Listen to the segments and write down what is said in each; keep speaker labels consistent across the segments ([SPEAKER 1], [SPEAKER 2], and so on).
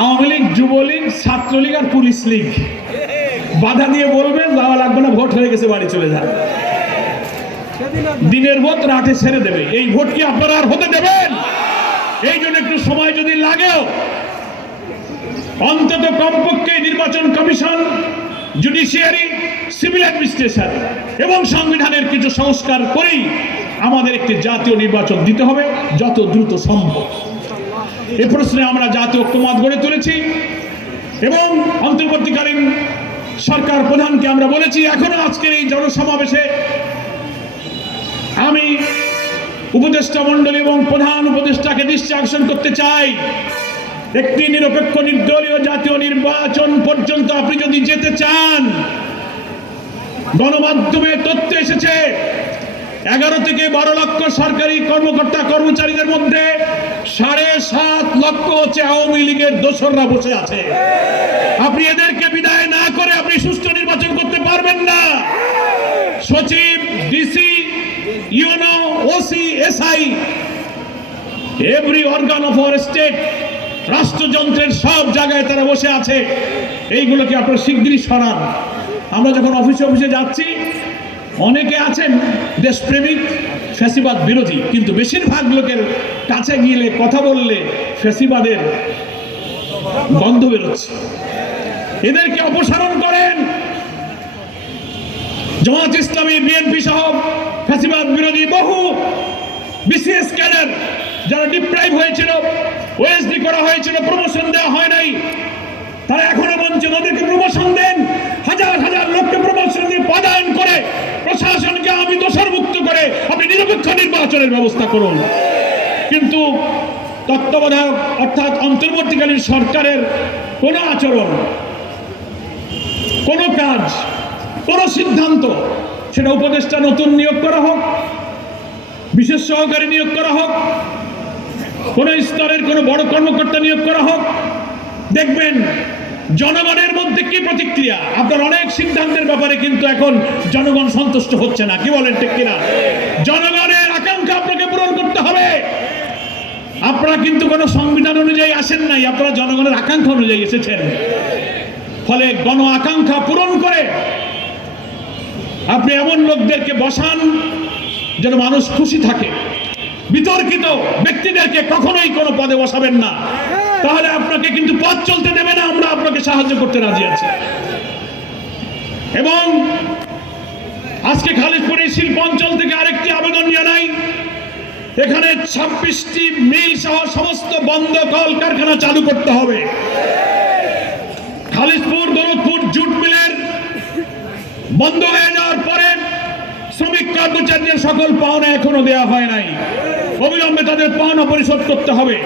[SPEAKER 1] আওয়ামী লীগ, যুবলীগ, ছাত্রলীগ আর police league. বাধা দিয়ে বলবেন, যাওয়া লাগবে না, ভোট হয়ে গেছে, বাড়ি চলে যান। দিনের ভোট রাতে ছেড়ে দেবে। এই ভোট কি আপনারা আর হতে দেবেন? এই জন্য একটু সময় যদি লাগেও অন্তত কমপক্ষে নির্বাচন কমিশন জুডিশিয়ারি সিভিল অ্যাডমিনিস্ট্রেশন এবং সংবিধানের কিছু সংস্কার করেই আমাদের একটি জাতীয় নির্বাচন দিতে হবে, যত দ্রুত সম্ভব। এ প্রশ্নে আমরা জাতীয় ঐক্যমত গড়ে তুলেছি এবং অন্তর্বর্তীকালীন সরকার প্রধানকে আমরা বলেছি, এখনও আজকের এই জনসমাবেশে আমি উপদেষ্টা মণ্ডলী এবং প্রধান উপদেষ্টাকে দৃষ্টি আকর্ষণ করতে চাই। একটি নিরপেক্ষ, নির্দলীয় জাতীয় নির্বাচন পর্যন্ত আপনি যদি যেতে চান, গণমাধ্যমে তথ্য এসেছে এগারো থেকে বারো লক্ষ সরকারি কর্মকর্তা কর্মচারীদের মধ্যে সাড়ে সাত লক্ষ হচ্ছে আওয়ামী লীগের দোসররা বসে আছে। আপনি এদেরকে বিদায় না করে আপনি সুষ্ঠু নির্বাচন করতে পারবেন না। সচিব, DC, UNO, OC, SI, every organ of our state, রাষ্ট্রযন্ত্রের সব জায়গায় তারা বসে আছে। এইগুলোকে আপনারা শিগগিরই সরান। আমরা যখন অফিসে অফিসে যাচ্ছি অনেকে আছেন দেশপ্রেমিক, ফ্যাসিবাদ বিরোধী, কিন্তু বেশিরভাগ লোকের কাছে গিয়ে কথা বললে ফ্যাসিবাদের গন্ধ বেরোচ্ছে। এদেরকে অপসারণ করেন জামাত ইসলামী, বিএনপি সহ ফ্যাসিবাদ বিরোধী বহু বিসিএস ক্যাডার যারা ডিপ্রাইভ হয়েছিল ওএসডি করা হয়েছিল প্রমোশন দেওয়া হয় নাই, তারা এখনও বঞ্চিত ওদেরকে প্রমোশন দেন হাজার হাজার লোককে প্রমোশন দিয়ে পদায়ন করে প্রশাসনকে আমি দোষারমুক্ত করে আপনি নিরপেক্ষ নির্বাচনের ব্যবস্থা করুন। কিন্তু তত্ত্বাবধায়ক অর্থাৎ অন্তর্বর্তীকালীন সরকারের কোনো আচরণ, কোনো কাজ, কোনো সিদ্ধান্ত, সেটা উপদেষ্টা নতুন নিয়োগ করা হোক, বিশেষ সহকারী নিয়োগ করা হোক, কোন স্তরের কোনো বড় কর্মকর্তা নিয়োগ করা হোক, দেখবেন জনগণের মধ্যে কি প্রতিক্রিয়া? আপনার অনেক সিদ্ধান্তের ব্যাপারে কিন্তু এখন জনগণ সন্তুষ্ট হচ্ছে না। কি বলেন ঠিক কিনা? জনগণের আকাঙ্ক্ষা আপনাকে পূরণ করতে হবে। আপনারা কিন্তু কোনো সংবিধান অনুযায়ী আসেন নাই, আপনারা জনগণের আকাঙ্ক্ষা অনুযায়ী এসেছেন। ফলে গণ আকাঙ্ক্ষা পূরণ করে আপনি এমন লোকদেরকে বসান যেন মানুষ খুশি থাকে। বিতর্কিত ব্যক্তিদেরকে কখনোই কোনো পদে বসাবেন না। তাহলে আপনাকে কিন্তু পথ চলতে দেবে না, আমরা আপনাকে সাহায্য করতে রাজি আছি। এবং আজকে খালিদপুরে শিল্প অঞ্চল থেকে আরেকটি আবেদন জানাই এখানে ছাব্বিশটি মিল সহ সমস্ত বন্ধ কল কারখানা চালু করতে হবে। খালিদপুর, দৌলতপুর জুট মিলের বন্ধ হয়ে যাওয়ার পরে শ্রমিক কর্মচারীদের সকল পাওনা এখনও দেওয়া হয় নাই। অবিলম্বে তাদের পাওনা পরিশোধ করতে হবে।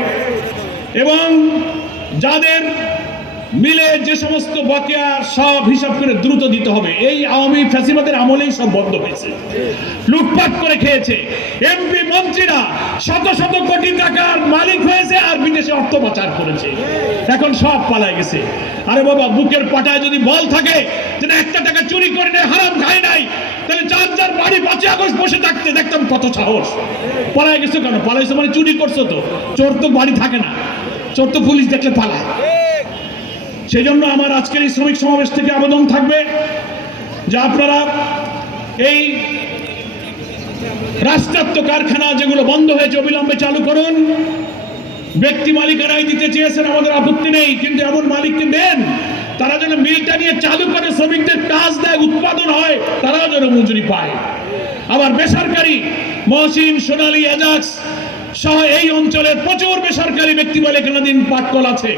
[SPEAKER 1] এবং যাদের মিলে যে সমস্ত বকেয়া সব হিসাব করে দ্রুত দিতে হবে, এই আওয়ামী ফ্যাসিবাদের আমলেই সব বন্ধ হয়েছে। লুটপাট করে খেয়েছে। এমপি মন্ত্রীরা শত শত কোটি টাকার মালিক হয়েছে আর বিদেশে অর্থ পাচার করেছে। এখন সব পালায় গেছে। আরে বাবা, বুকের পাটায় যদি বল থাকে যে না, একটা টাকা চুরি করে নেয় হারাম খায় নাই তাহলে যার যার বাড়ি পাঁচই আগস্ট বসে থাকতে দেখতাম কত সাহস। পালায় গেছো কেন? পালাইছো মানে চুরি করছ তো? চোর তো বাড়ি থাকে না। চোর তো পুলিশ দেখলে পালায়। সেই জন্য আমার আজকের এই শ্রমিক সমাবেশ থেকে আবেদন থাকবে যে আপনারা এই রাষ্ট্রায়ত্ত কারখানা যেগুলো বন্ধ হয়েছে, অবিলম্বে চালু করুন। ব্যক্তি মালিকানাই দিতে চেয়েছেন, আমাদের আপত্তি নেই, কিন্তু এমন মালিককে দেন তারা যেন মিলটা নিয়ে চালু করে, শ্রমিকদের কাজ দেয়, উৎপাদন হয়, তারাও যেন মজুরি পায়। আবার বেসরকারি মহসিন, সোনালী এজাক্স সহ এই অঞ্চলের প্রচুর বেসরকারি ব্যক্তি বলে মালিকানাধীন পাটকল আছে,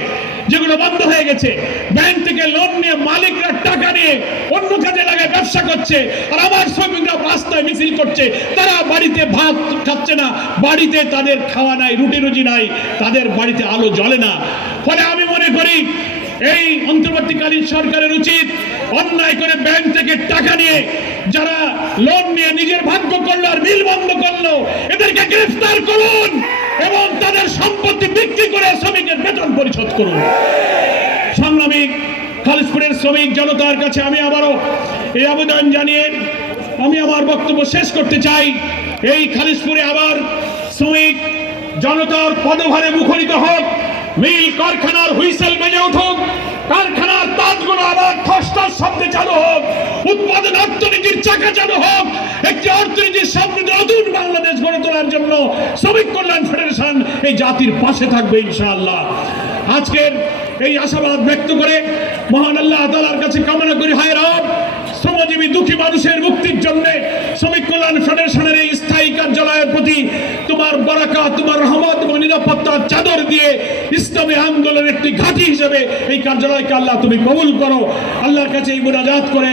[SPEAKER 1] যেগুলো বন্ধ হয়ে গেছে। ব্যাংক থেকে লোন নিয়ে মালিকরা টাকা নিয়ে অন্য কাজে লাগায়, ব্যবসা করছে, আর আমার শ্রমিকরা রাস্তায় মিছিল করছে। তারা বাড়িতে ভাত খাচ্ছে না, বাড়িতে তাদের খাওয়া নাই রুটি রুজি নাই, তাদের বাড়িতে আলো জ্বলে না। ফলে আমি মনে করি এই অন্তর্বর্তীকালীন সরকারের উচিত অন্যায় করে ব্যাংক থেকে টাকা নিয়ে যারা লোন নিয়ে নিজের ভাগ্য করল আর মিল বন্ধ করল, এদেরকে গ্রেফতার করুন এবং তাদের সম্পত্তি বিক্রি করে শ্রমিকের বেতন পরিশোধ করুন। সংগ্রামী খালিশপুরের শ্রমিক জনতার কাছে আমি আবারও এই আবেদন জানিয়ে আমি আমার বক্তব্য শেষ করতে চাই। এই খালিশপুরে আবার শ্রমিক জনতার পদভারে মুখরিত হোক। মিল কারখানার হুইসেল বেজে উঠুক। কারখানার তাজগুলো আবার ঠসঠাস শব্দে চালু হোক। উৎপাদন অর্থনীতির চাকা চালু হোক। একটি অর্থনীতির সমৃদ্ধ নতুন বাংলাদেশ গড়ে তোলার জন্য শ্রমিক কল্যাণ ফেডারেশন এই জাতির পাশে থাকবে ইনশাআল্লাহ। আজকের এই আশাবাদ ব্যক্ত করে মহান আল্লাহ তালার কাছে কামনা করি, হায় রব, শ্রমজীবী দুঃখী মানুষের মুক্তির জন্য শ্রমিক কল্যাণ ফেডারেশনের এই স্থায়ী কার্যালয়ের প্রতি তোমার তোমার চাদর দিয়ে আন্দোলনের একটি ঘাঁটি হিসেবে এই কার্যালয়কে আল্লাহ তুমি কবুল করো। আল্লাহর কাছে এই মোনাজাত করে